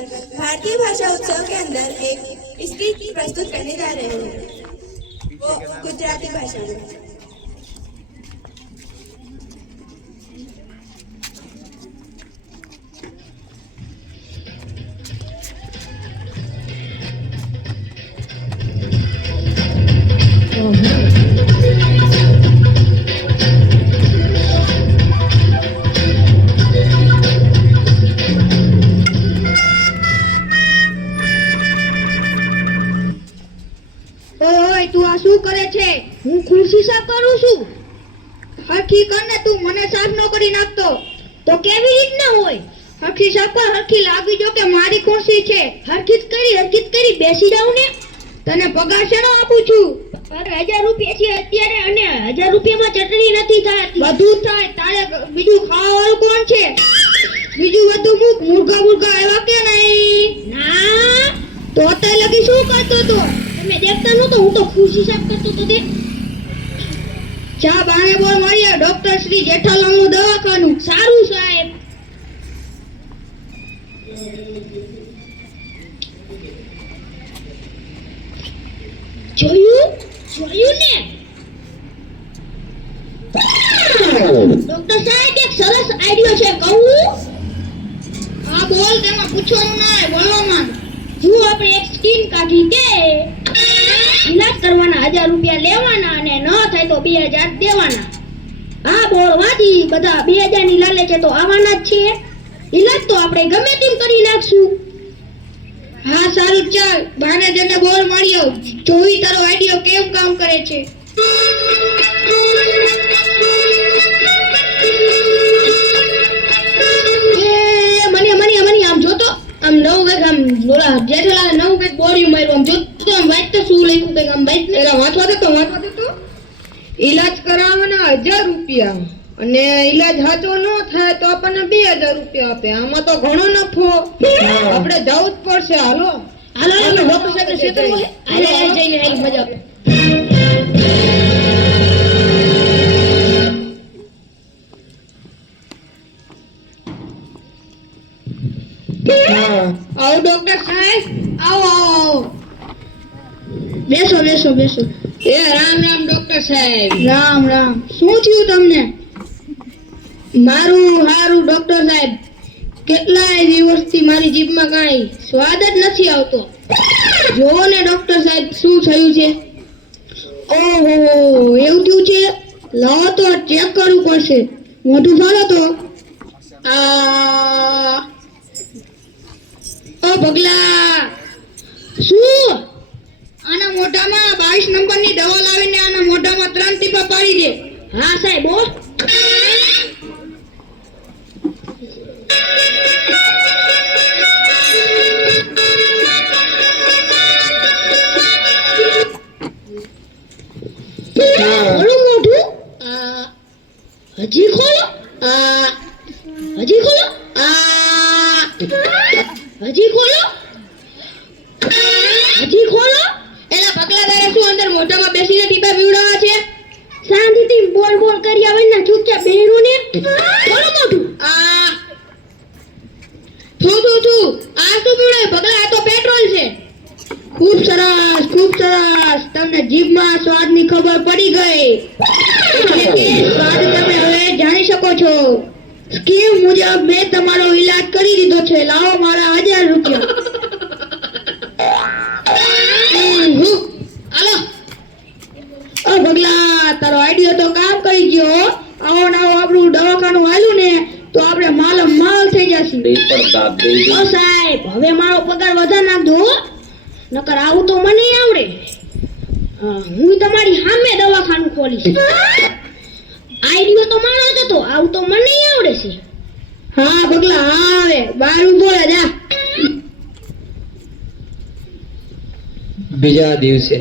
भारतीय भाषा उत्सव के अंदर एक स्किट प्रस्तुत करने जा रहे हैं, वो गुजराती भाषा में। તું આ શું કરે છે? હું ખુરશી સાફ કરું છું. હરખી કરને, તું મને સાફ ન કરી નાખતો તો કેવી રીતના હોય? હરખી સાફ કર, હરખી લાગી જો કે મારી ખુરશી છે. હરખી જ કરી બેસી જાવ ને. તને પગાર શેનો આપું છું? 1000 રૂપિયા છે અત્યારે, અને 1000 રૂપિયામાં ચટણી નથી થતી. બધું થાય. તારે બીજું ખાવાનું કોણ છે? બીજું બધું મુર્ગા આવ્યા કે નહીં? ના. તો અત્યારે લગી શું કરતો તો? તમે દેખતા નહોતો? હું તો ખુરશી સાફ કરતો તો. તે ચા બાણે બોલ માર્યા. ડોક્ટર શ્રી જેઠાલાલનું દવાખાનું. સારું સાહેબ. જોયું ને ડોક્ટર સાહેબ, એક સરસ આઈડિયો છે, કહું? હા બોલ. તેમાં પૂછવાનું ના, બોલવામાં. જો આપણે એક સ્કીમ કાઢી કે ઈલાજ કરવાના 1000 રૂપિયા લેવાના અને ન થાય તો 2000 દેવાના. હા બોલ વાજી. બધા 2000 ની લાલે છે તો આવવાના જ છે. ઈલાજ તો આપણે ગમે તેમ કરી નાખશું. હા સારું, ચાલ. બાને જને બોલ માર્યો. જોઈ તારો આઈડિયો કેમ કામ કરે છે. મને આમ જોતો, આમ નવું કઈક, આમ બોલા જેઠાલાલ નવું કઈક બોર્યું માર્યું. આમ જોતો, આમ વાંચતો શું લખ્યું કઈક, આમ વાંચ. એલા વાંચવા દેતો. ઈલાજ કરાવવાના 1000 રૂપિયા અને ઈલાજ સાચો ન થાય તો આપણને 2000 રૂપિયા આપે. આમાં તો ઘણો નફો. આપણે જવું જ પડશે. હાલો ડોક્ટર સાહેબ ક્ષેત્ર જઈને મજા આવે. આવો ડોક્ટર સાહેબ, આવો. બેસો. એ રામ ડોક્ટર સાહેબ. રામ. શું થયું તમને? મારું હારું ડોક્ટર સાહેબ. કેટલાય દિવસથી મારી જીભમાં કાંઈ સ્વાદ જ નથી આવતો. જોવો ને ડોક્ટર સાહેબ, શું થયું છે? ઓહો, એવું થયું છે? લાવો તો ચેક કરવું પડશે. મોઢું ફાડો તો. ઓ પગલા, શું? આના મોઢામાં 22 નંબરની દવા લાવીને આના મોઢામાં 3 ટીપા પાડી દે. હા સાહેબ. બોલું મોઢું. હજી ખોલો. હજી ખોલો. એલા પગલા, તારે શું અંદર મોઢામાં બેસીને ટીપા પીવડાવવા છે? શાંતિથી બોલ કરી આવે ને, ચૂપચાપ બેહરું ને. ખોલો મોઢું. થુ. આ શું પીવડાવે પગલા? આ તો પેટ્રોલ છે. ખૂબ સરસ. તમને જીભમાં સ્વાદની ખબર પડી ગઈ. એટલે કે સ્વાદ તમે હવે જાણી શકો છો. સ્કીમ મુજબ મેં તમારો ઈલાજ કરી દીધો છે. લાવો મારા 1000 રૂપિયા. હાલો. ઓ ભગલા, તારો આઈડિયો તો કામ કરી ગયો. આવો આપણું દવાખાનું હાલ્યું ને તો આપણે માલ થઈ જશે. ઓ સાહેબ, હવે મારો પગાર વધારે નાખજો. નકર આવું તો મને આવડે. હું તમારી સામે દવાખાનું ખોલીશ. આઈડિયો તો મારો જ હતો, આવું તો મને આવડે છે. હા પગલા, આવે બાર બોલે જા. બીજા દિવસે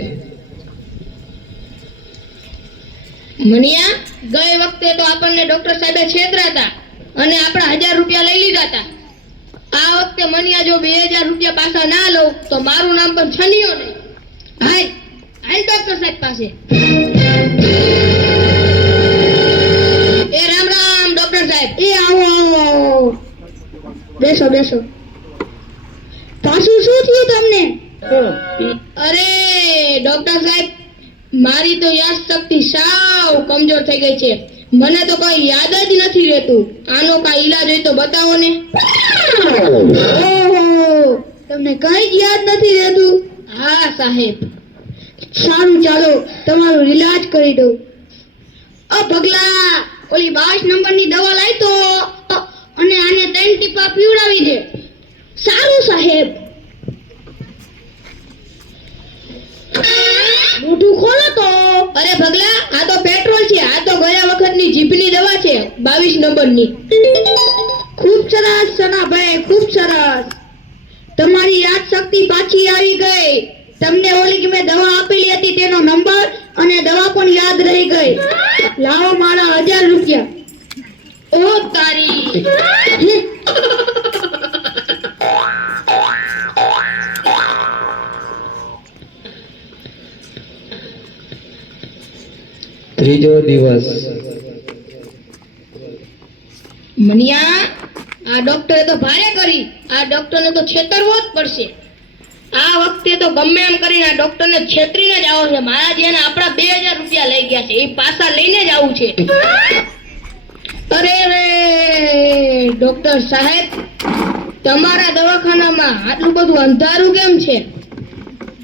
મનિયા, ગઈ વખતે તો આપણને ડોક્ટર સાહેબે છેતરાતા અને આપણા 1000 રૂપિયા લઈ લીધા હતા. આ વખતે મનિયા જો 2000 રૂપિયા પાછા ના લઉં તો મારું નામ પણ છનિયો નહીં. હાલ ડોક્ટર સાહેબ પાસે. એ રામ ડોક્ટર સાહેબ. એ આવો. બેસો. પાછું શું થયું તમને? અરે ડોક્ટર સાહેબ, મારી તો યાદ શક્તિ સાવ કમજોર થઈ ગઈ છે. મને તો કઈ યાદ જ નથી રહેતું. આનો કઈ ઈલાજ હોય તો બતાવો ને. ઓહો, તમને કઈ જ યાદ નથી રહેતું? હા સાહેબ. સારું, ચાલો તમારો ઈલાજ કરી દઉં. પગલા, ઓલી 22 નંબરની દવા લાવી તો અને આને 3 ટીપા પીવડાવી દે. સારું સાહેબ. મોઢું ખોલો તો. અરે ભગલા, આ તો પેટ્રોલ છે. આ તો ગયા વખતની જીભની દવા છે, 22 નંબરની. ખૂબ સરસ સનાભાઈ, ખૂબ સરસ. તમારી યાદ શક્તિ પાછી આવી ગઈ. તમને ઓલી કે મેં દવા આપેલી હતી તેનો નંબર અને દવા પણ યાદ રહી ગઈ. લાવો મારા 1000 રૂપિયા. ઓ તારી. ત્રીજો દિવસ. મનિયા, આ ડોક્ટરે તો ભારે કરી. આ ડોક્ટરને તો છેતરવો જ પડશે. આ વખતે તો ગમે એમ કરીને આ ડોક્ટરને છેતરીને જ આવો છે. મારા જેને આપણા 2000 રૂપિયા લઈ ગયા છે, એ પાછા લઈને જ આવું છે. અરે રે ડોક્ટર સાહેબ, તમારા દવાખાનામાં આટલું બધું અંધારું કેમ છે?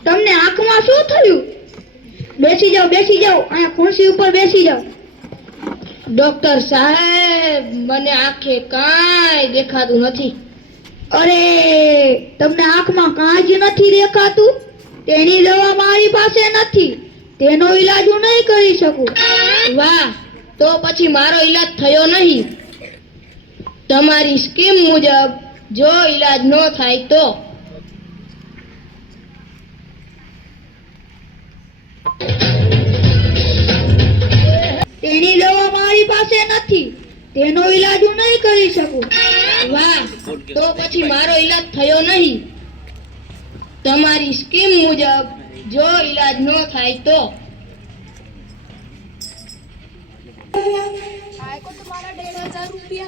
તમને આંખમાં શું થયું? બેસી જાઓ, બેસી જાઓ. અહીંયા ખુરશી ઉપર બેસી જાઓ. ડોક્ટર સાહેબ, મને આંખે કાંઈ દેખાતું નથી. અરે, તમને આંખમાં કાંઈ જ નથી દેખાતું? તેની દવા મારી પાસે નથી. તેનો ઈલાજ હું નહીં કરી શકું. વાહ, તો પછી મારો ઈલાજ થયો નહીં. તમારી સ્કીમ મુજબ જો ઈલાજ ન થાય તો તેની દવા મારી પાસે નથી. તેનો ઈલાજ હું નહીં કરી શકું. વાહ, તો પછી મારો ઈલાજ થયો નહીં. તમારી સ્કીમ મુજબ જો ઈલાજ ન થાય તો आएको तुम्हारा 1500 रुपया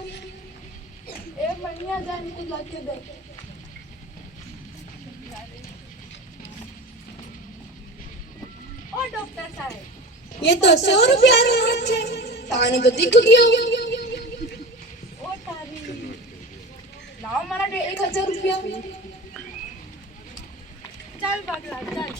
एक महीना जाने के लगे दे ओ डॉक्टर साहब ये तो 100 रुपया नोट है ताने तो दिख गयो ओ तारी लाओ मारा 1000 रुपया चल पगला चल